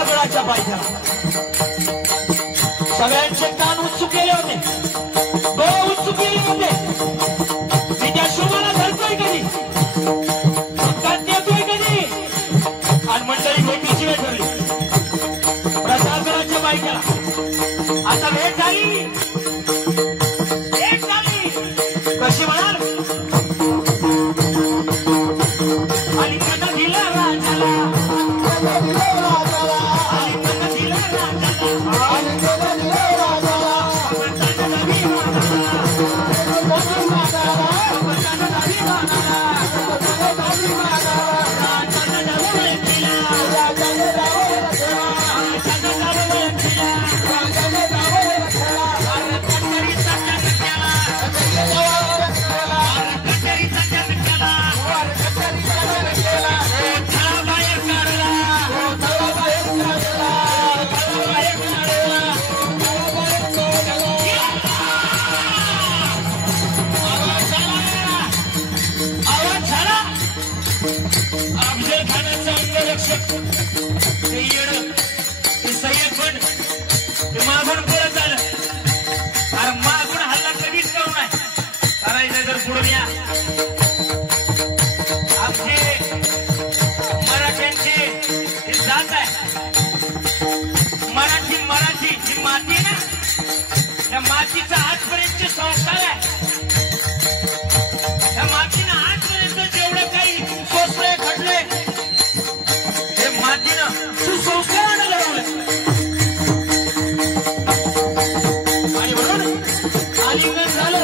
प्रतापगडाच्या पायथ्याला सगळ्यांचे कान उत्सुकलेले होते, डोळे उत्सुकलेले होते. मी त्या शोभाला धरतोय कधी, हक्कात देतोय कधी, आणि मंडळी भेटीची वेळ ठरली. प्रतापगडाच्या पायथ्याला आता भेट झाली, भेट झाली कशी म्हणाल. आणि कदा दिला राजाला, अफजल खानाचा अंगरक्षक ते येड ते सय्यद पण ते मागून पळत आलं. अरे मागून हल्ला कधीच करू नये, करायचं तर पुढून या. आमचे मराठ्यांचे हे जात आहे, मराठी जी माती आहे ना, त्या मातीचा आजपर्यंतचे संस्कार आहे. त्या मातीनं आजपर्यंत जेवढं काही सोसलंय घडलंय हे मातीनं सुसंस्कारानं घडवलं. आणि म्हणून आलिंगन झालं